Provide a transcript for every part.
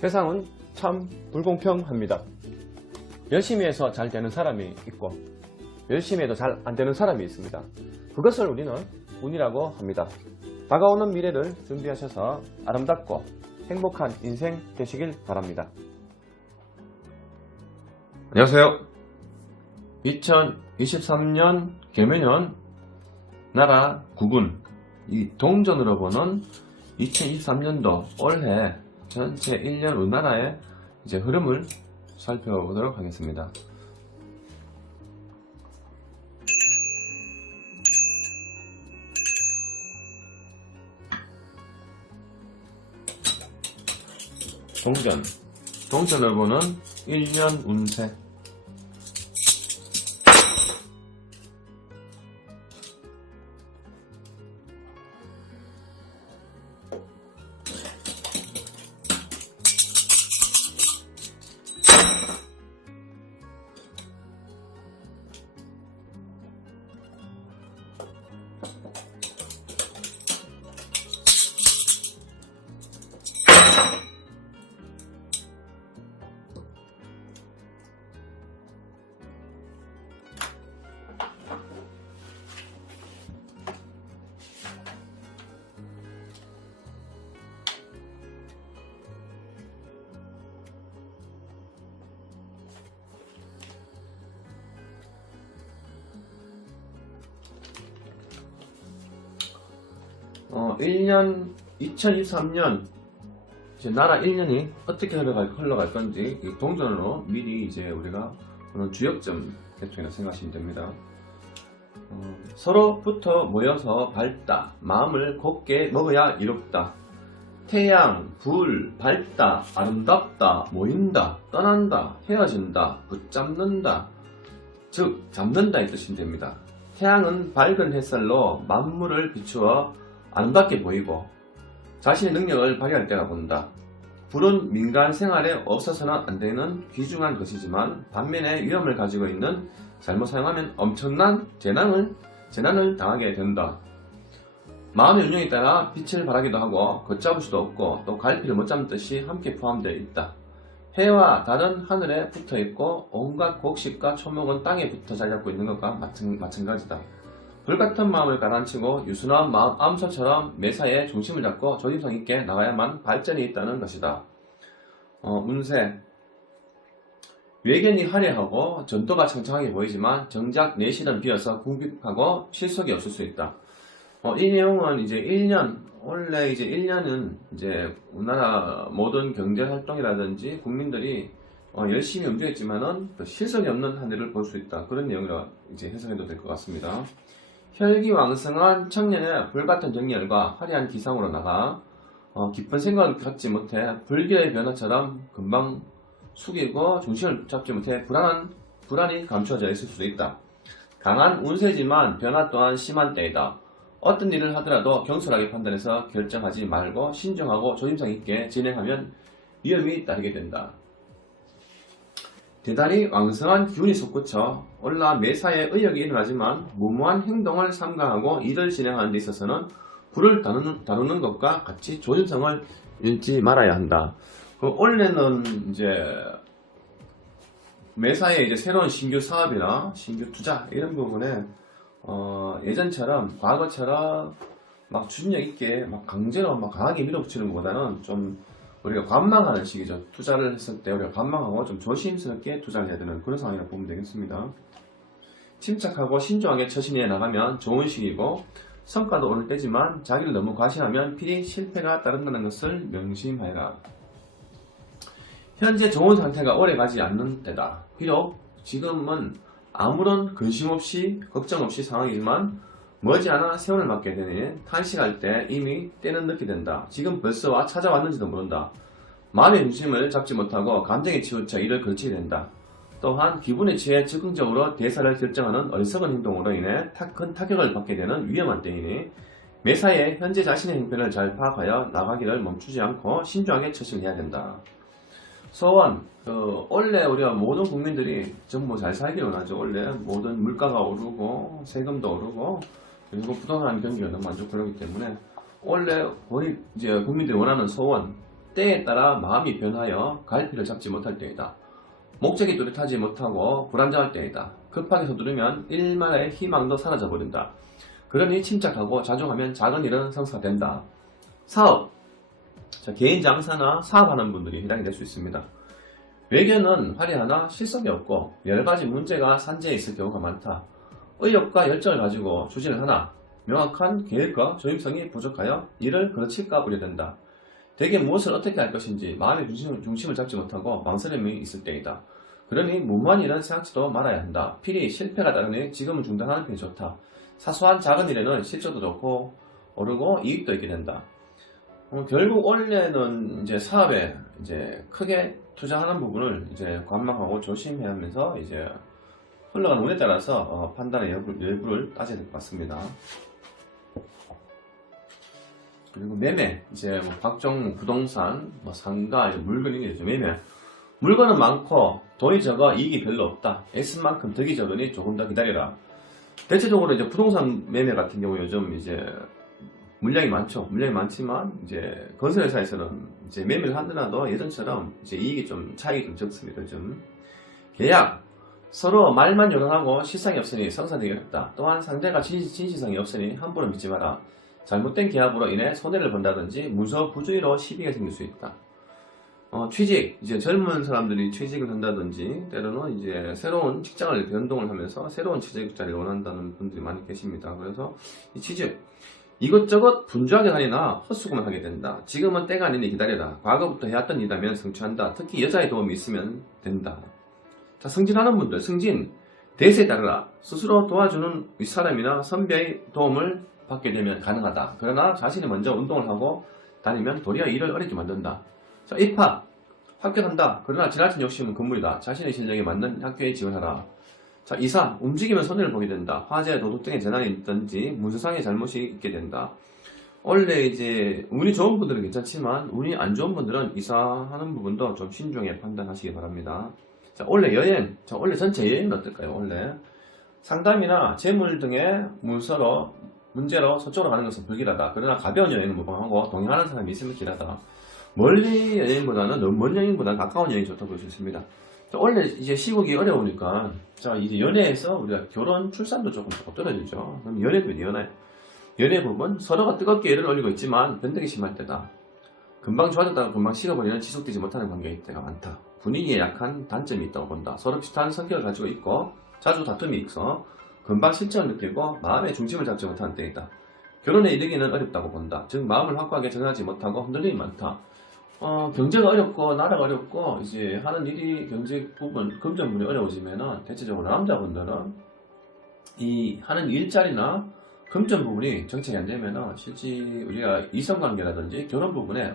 세상은 참 불공평합니다. 열심히 해서 잘 되는 사람이 있고 열심히 해도 잘 안 되는 사람이 있습니다. 그것을 우리는 운이라고 합니다. 다가오는 미래를 준비하셔서 아름답고 행복한 인생 되시길 바랍니다. 안녕하세요. 2023년 개묘년 나라 국운 이 동전으로 보는 2023년도 올해 전체 1년 우리나라의 이제 흐름을 살펴보도록 하겠습니다. 동전을 보는 1년 운세. 어, 2023년 이제 나라 1년이 어떻게 흘러갈 건지 동전으로 미리 이제 우리가 그런 주역점 대충이라 생각하시면 됩니다. 서로부터 모여서 밝다, 마음을 곱게 먹어야 이롭다. 태양, 불, 밝다, 아름답다, 모인다, 떠난다, 헤어진다, 붙잡는다, 즉 잡는다 이 뜻이 됩니다. 태양은 밝은 햇살로 만물을 비추어 아름답게 보이고 자신의 능력을 발휘할 때가 본다. 불은 민간 생활에 없어서는 안 되는 귀중한 것이지만 반면에 위험을 가지고 있는 잘못 사용하면 엄청난 재난을 당하게 된다. 마음의 운영에 따라 빛을 발하기도 하고 걷잡을 수도 없고 또 갈피를 못 잡는 뜻이 함께 포함되어 있다. 해와 달은 하늘에 붙어 있고 온갖 곡식과 초목은 땅에 붙어 잘 잡고 있는 것과 마찬가지다. 불같은 마음을 가라앉히고 유순한 마음 암소처럼 매사에 중심을 잡고 조심성 있게 나가야만 발전이 있다는 것이다. 운세 외견이 화려하고 전도가 창창하게 보이지만 정작 내실은 비어서 궁핍하고 실속이 없을 수 있다. 이 내용은 이제 1년 원래 이제 1년은 이제 우리나라 모든 경제 활동이라든지 국민들이 열심히 움직였지만은 실속이 없는 한 해를 볼 수 있다. 그런 내용이라 이제 해석해도 될 것 같습니다. 혈기왕성한 청년의 불같은 정열과 화려한 기상으로 나가 깊은 생각을 갖지 못해 불길의 변화처럼 금방 숙이고 중심을 잡지 못해 불안이 감춰져 있을 수도 있다. 강한 운세지만 변화 또한 심한 때이다. 어떤 일을 하더라도 경솔하게 판단해서 결정하지 말고 신중하고 조심성 있게 진행하면 위험이 따르게 된다. 대단히 왕성한 기운이 솟구쳐 올라 매사에 의욕이 일어나지만 무모한 행동을 삼가하고 일을 진행하는 데 있어서는 불을 다루는 것과 같이 조심성을 잃지 말아야 한다. 올해는 이제 매사에 이제 새로운 신규 사업이나 신규 투자 이런 부분에 예전처럼 과거처럼 막 추진력 있게 막 강제로 막 강하게 밀어붙이는 것보다는 좀 우리가 관망하는 시기죠. 투자를 했을 때 우리가 관망하고 좀 조심스럽게 투자를 해야 되는 그런 상황이라고 보면 되겠습니다. 침착하고 신중하게 처신해 나가면 좋은 시기고 성과도 오를 때지만 자기를 너무 과신하면 필히 실패가 따른다는 것을 명심하여라. 현재 좋은 상태가 오래가지 않는 때다. 비록 지금은 아무런 근심 없이 걱정 없이 상황이지만 머지않아 세월을 맞게 되니 탄식할 때 이미 때는 늦게 된다. 지금 벌써 찾아왔는지도 모른다. 마음의 중심을 잡지 못하고 감정에 치우쳐 일을 걸치게 된다. 또한 기분에 취해 즉흥적으로 대사를 결정하는 어리석은 행동으로 인해 큰 타격을 받게 되는 위험한 때이니 매사에 현재 자신의 형편을 잘 파악하여 나가기를 멈추지 않고 신중하게 처신해야 된다. 소원, 원래 우리가 모든 국민들이 전부 잘 살기를 원하죠. 원래 모든 물가가 오르고 세금도 오르고 그리고 부동산 경기가 너무 안 좋고 그렇기 때문에 원래 우리 이제 국민들이 원하는 소원, 때에 따라 마음이 변하여 갈피를 잡지 못할 때이다. 목적이 뚜렷하지 못하고 불안정할 때이다. 급하게 서두르면 일말의 희망도 사라져버린다. 그러니 침착하고 자중하면 작은 일은 성사된다. 사업, 개인 장사나 사업하는 분들이 해당이 될 수 있습니다. 외견은 화려하나 실속이 없고 여러가지 문제가 산재해 있을 경우가 많다. 의욕과 열정을 가지고 추진을 하나 명확한 계획과 조임성이 부족하여 이를 거칠까 우려된다. 대개 무엇을 어떻게 할 것인지 마음의 중심을 잡지 못하고 망설임이 있을 때이다. 그러니 무모한 일은 생각지도 말아야 한다. 필히 실패가 따르니 지금은 중단하는 편이 좋다. 사소한 작은 일에는 실적도 좋고 오르고 이익도 있게 된다. 결국 원래는 이제 사업에 이제 크게 투자하는 부분을 이제 관망하고 조심해야 하면서 이제 흘러가는 운에 따라서 판단의 여부를 따져야 될 것 같습니다. 그리고 매매, 이제 뭐 각종 부동산, 뭐 상가, 물건이 되죠. 매매. 물건은 많고 돈이 적어 이익이 별로 없다. 애쓴 만큼 덕이 적으니 조금 더 기다려라. 대체적으로 이제 부동산 매매 같은 경우 요즘 이제 물량이 많죠. 물량이 많지만 이제 건설회사에서는 이제 매매를 하더라도 예전처럼 이제 이익이 좀 차익이 좀 적습니다. 요즘 계약, 서로 말만 요란하고 실상이 없으니 성사되기 어렵다. 또한 상대가 진실성이 없으니 함부로 믿지 마라. 잘못된 계약으로 인해 손해를 본다든지 문서 부주의로 시비가 생길 수 있다. 취직, 이제 젊은 사람들이 취직을 한다든지 때로는 이제 새로운 직장을 변동을 하면서 새로운 취직 자리를 원한다는 분들이 많이 계십니다. 그래서 이 취직, 이것저것 분주하게 하니나 헛수고만 하게 된다. 지금은 때가 아니니 기다려라. 과거부터 해왔던 일이라면 성취한다. 특히 여자의 도움이 있으면 된다. 자, 승진하는 분들, 승진, 대세에 따르라. 스스로 도와주는 윗사람이나 선배의 도움을 받게 되면 가능하다. 그러나 자신이 먼저 운동을 하고 다니면 도리어 일을 어렵게 만든다. 자, 입학, 합격한다. 그러나 지나친 욕심은 금물이다. 자신의 실력에 맞는 학교에 지원하라. 자, 이사, 움직이면 손해를 보게 된다. 화재, 도둑 등의 재난이 있든지 문서상의 잘못이 있게 된다. 원래 이제 운이 좋은 분들은 괜찮지만 운이 안 좋은 분들은 이사하는 부분도 좀 신중히 판단하시기 바랍니다. 자, 원래 여행, 자, 원래 전체 여행은 어떨까요? 원래 상담이나 재물 등의 문제로 서쪽으로 가는 것은 불길하다. 그러나 가벼운 여행은 무방하고 동행하는 사람이 있으면 길하다. 멀리 여행보다는 너무 먼 여행보다는 가까운 여행이 좋다고 볼 수 있습니다. 자, 원래 이제 시국이 어려우니까 자, 이제 연애에서 우리가 결혼, 출산도 조금 떨어지죠. 그럼 연애도 연애 부분 서로가 뜨겁게 열을 올리고 있지만 변덕이 심할 때다. 금방 좋아졌다가 금방 식어버리는 지속되지 못하는 관계일 때가 많다. 분위기에 약한 단점이 있다고 본다. 서로 비슷한 성격을 가지고 있고 자주 다툼이 있어 금방 실정을 느끼고 마음의 중심을 잡지 못하는 때이다. 결혼에 이르기는 어렵다고 본다. 즉 마음을 확고하게 정하지 못하고 흔들림이 많다. 경제가 어렵고 나라가 어렵고 이제 하는 일이 경제 부분, 금전 부분이 어려워지면은 대체적으로 남자분들은 이 하는 일자리나 금전 부분이 정착이 안 되면은 실제 우리가 이성관계라든지 결혼 부분에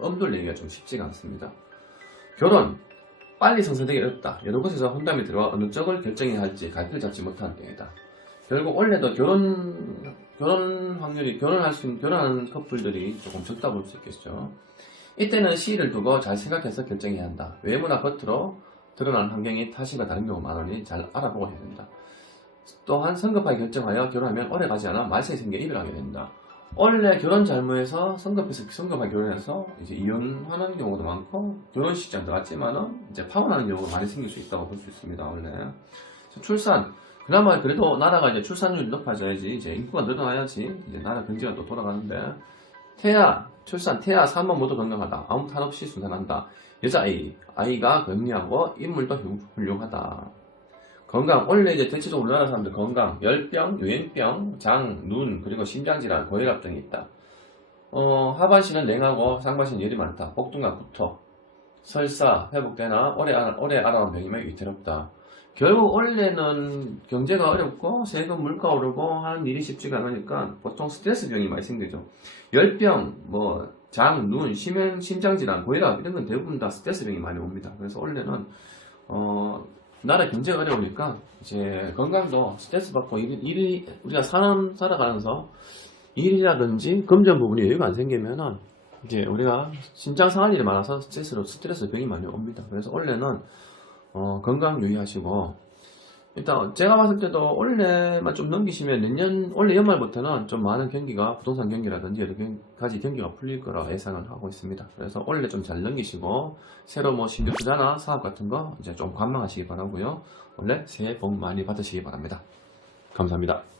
엄두를 내기가 좀 쉽지가 않습니다. 결혼 빨리 성사되기 어렵다. 여러 곳에서 혼담이 들어와 어느 쪽을 결정해야 할지 갈피를 잡지 못하는 때이다. 결국 원래도 결혼 확률이 결혼하는 커플들이 조금 적다 볼 수 있겠죠. 이때는 시일을 두고 잘 생각해서 결정해야 한다. 외모나 겉으로 드러나는 환경이 타신과 다른 경우가 많으니 잘 알아보고 해야 된다. 또한 성급하게 결정하여 결혼하면 오래가지 않아 말썽이 생겨 이별하게 된다. 원래 결혼 잘못해서 성급하게 결혼해서 이제 이혼하는 경우도 많고 결혼식장 들어갔지만은 이제 파혼하는 경우가 많이 생길 수 있다고 볼 수 있습니다. 원래 출산 그나마 그래도 나라가 이제 출산율이 높아져야지 이제 인구가 늘어나야지 이제 나라 경제가 또 돌아가는데 출산, 태아, 산모 모두 건강하다. 아무 탈 없이 순산한다. 아이가 건강하고 인물도 훌륭하다. 건강, 원래 이제 대체적으로 우리나라 사람들 건강, 열병, 유행병, 장, 눈, 그리고 심장질환, 고혈압 등이 있다. 하반신은 냉하고 상반신은 열이 많다. 복통과 구토, 설사, 회복되나 오래 알아온 병이면 위태롭다. 결국 원래는 경제가 어렵고 세금 물가 오르고 하는 일이 쉽지가 않으니까 보통 스트레스 병이 많이 생기죠. 열병, 장, 눈, 심장질환, 고혈압 이런 건 대부분 다 스트레스 병이 많이 옵니다. 그래서 원래는 나라 경제가 어려우니까 이제 건강도 스트레스 받고 우리가 살아가면서 일이라든지 금전 부분이 여유가 안 생기면은 이제 우리가 신장 상할 일이 많아서 스트레스 병이 많이 옵니다. 그래서 원래는 건강 유의하시고 일단 제가 봤을 때도 올해만 좀 넘기시면 내년 올해 연말부터는 좀 많은 경기가 부동산 경기라든지 여러 가지 경기가 풀릴 거라 예상을 하고 있습니다. 그래서 올해 좀 잘 넘기시고 새로 뭐 신규 투자나 사업 같은 거 이제 좀 관망하시기 바라고요. 원래 새해 복 많이 받으시기 바랍니다. 감사합니다.